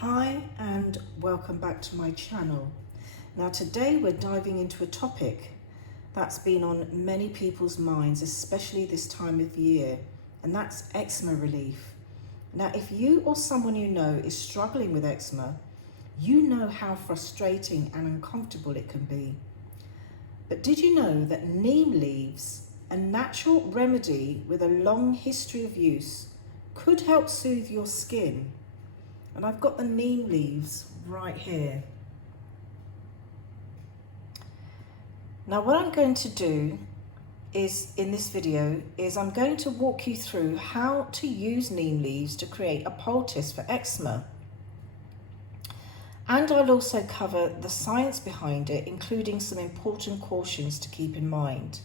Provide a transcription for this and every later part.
Hi and welcome back to my channel. Now today we're diving into a topic that's been on many people's minds, especially this time of year, and that's eczema relief. Now if you or someone you know is struggling with eczema, you know how frustrating and uncomfortable it can be. But did you know that neem leaves, a natural remedy with a long history of use, could help soothe your skin? And I've got the neem leaves right here. Now what I'm going to do is, in this video, is I'm going to walk you through how to use neem leaves to create a poultice for eczema. And I'll also cover the science behind it, including some important cautions to keep in mind.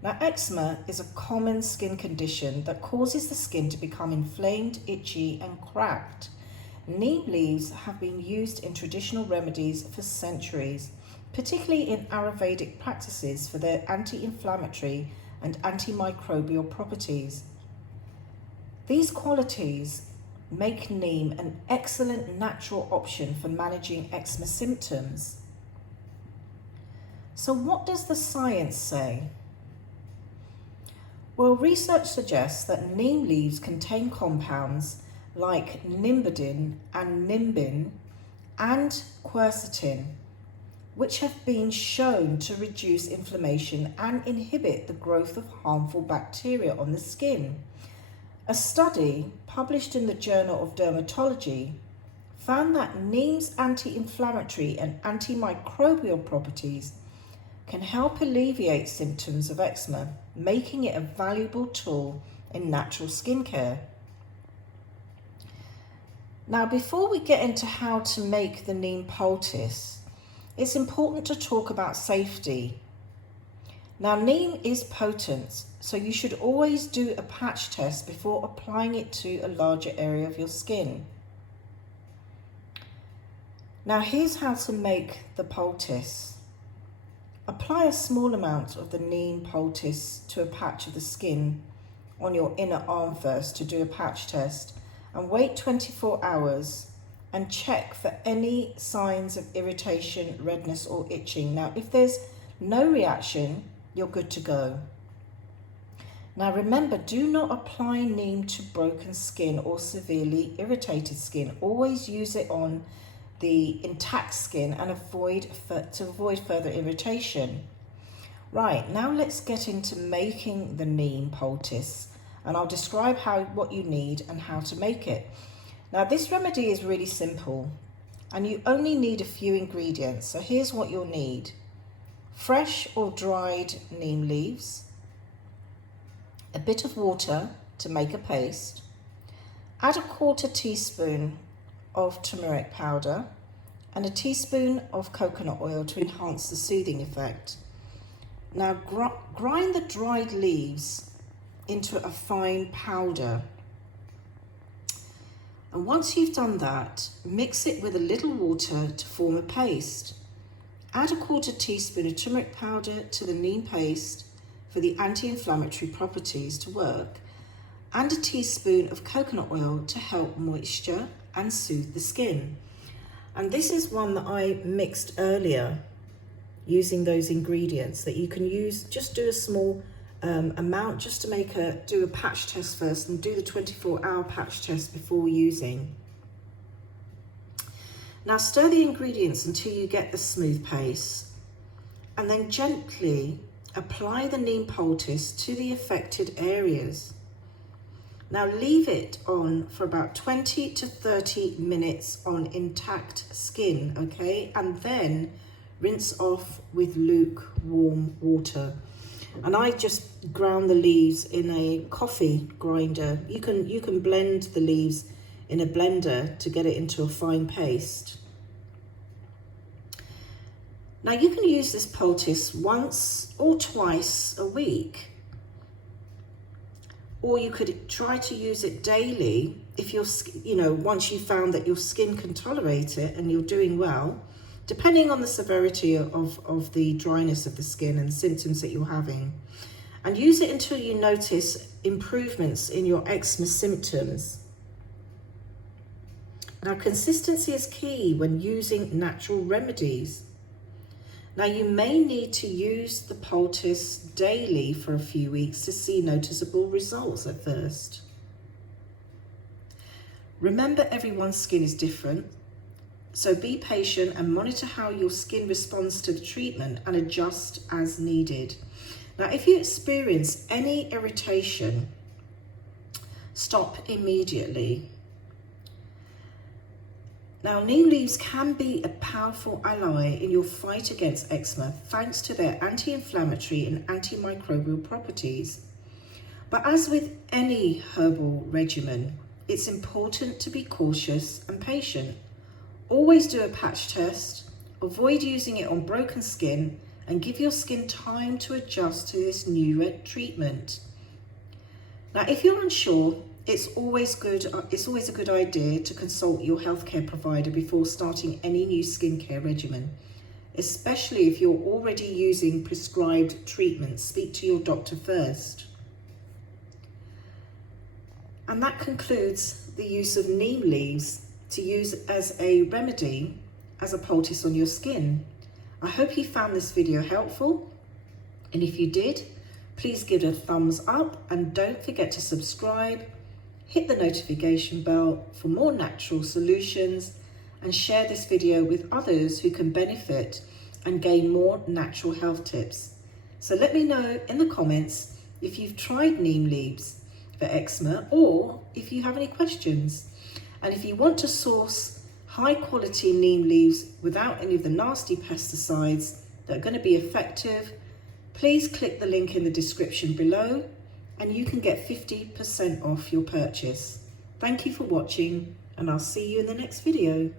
Now, eczema is a common skin condition that causes the skin to become inflamed, itchy, and cracked. Neem leaves have been used in traditional remedies for centuries, particularly in Ayurvedic practices for their anti-inflammatory and antimicrobial properties. These qualities make neem an excellent natural option for managing eczema symptoms. So what does the science say? Well, research suggests that neem leaves contain compounds like nimbidin and nimbin and quercetin, which have been shown to reduce inflammation and inhibit the growth of harmful bacteria on the skin. A study published in the Journal of Dermatology found that neem's anti-inflammatory and antimicrobial properties can help alleviate symptoms of eczema, making it a valuable tool in natural skincare. Now, before we get into how to make the neem poultice, it's important to talk about safety. Now, neem is potent, so you should always do a patch test before applying it to a larger area of your skin. Now, here's how to make the poultice. Apply a small amount of the neem poultice to a patch of the skin on your inner arm first to do a patch test, and wait 24 hours and check for any signs of irritation, redness or itching. Now, if there's no reaction, you're good to go. Now remember, do not apply neem to broken skin or severely irritated skin. Always use it on the intact skin and avoid further irritation. Right, now let's get into making the neem poultice, and I'll describe what you need and how to make it. Now this remedy is really simple and you only need a few ingredients. So here's what you'll need: fresh or dried neem leaves, a bit of water to make a paste, add a 1/4 teaspoon of turmeric powder and a teaspoon of coconut oil to enhance the soothing effect. Now grind the dried leaves into a fine powder. And once you've done that, mix it with a little water to form a paste. Add a 1/4 teaspoon of turmeric powder to the neem paste for the anti-inflammatory properties to work, and a teaspoon of coconut oil to help moisture and soothe the skin. And this is one that I mixed earlier using those ingredients that you can use. Just do a small amount just to do a patch test first, and do the 24-hour patch test before using. Now stir the ingredients until you get the smooth paste, and then gently apply the neem poultice to the affected areas. Now leave it on for about 20 to 30 minutes on intact skin, okay? And then rinse off with lukewarm water. And I just ground the leaves in a coffee grinder. You can blend the leaves in a blender to get it into a fine paste. Now you can use this poultice once or twice a week, or you could try to use it daily if once you found that your skin can tolerate it and you're doing well, depending on the severity of the dryness of the skin and symptoms that you're having. And use it until you notice improvements in your eczema symptoms. Now, consistency is key when using natural remedies. Now, you may need to use the poultice daily for a few weeks to see noticeable results at first. Remember, everyone's skin is different, so be patient and monitor how your skin responds to the treatment and adjust as needed. Now, if you experience any irritation, stop immediately. Now, neem leaves can be a powerful ally in your fight against eczema thanks to their anti-inflammatory and antimicrobial properties. But as with any herbal regimen, it's important to be cautious and patient. Always do a patch test, avoid using it on broken skin, and give your skin time to adjust to this new treatment. Now, if you're unsure, it's always a good idea to consult your healthcare provider before starting any new skincare regimen, especially if you're already using prescribed treatments. Speak to your doctor first. And that concludes the use of neem leaves to use as a remedy, as a poultice on your skin. I hope you found this video helpful, and if you did, please give it a thumbs up and don't forget to subscribe. Hit the notification bell for more natural solutions and share this video with others who can benefit and gain more natural health tips. So let me know in the comments if you've tried neem leaves for eczema or if you have any questions. And if you want to source high quality neem leaves without any of the nasty pesticides that are going to be effective, please click the link in the description below and you can get 50% off your purchase. Thank you for watching, and I'll see you in the next video.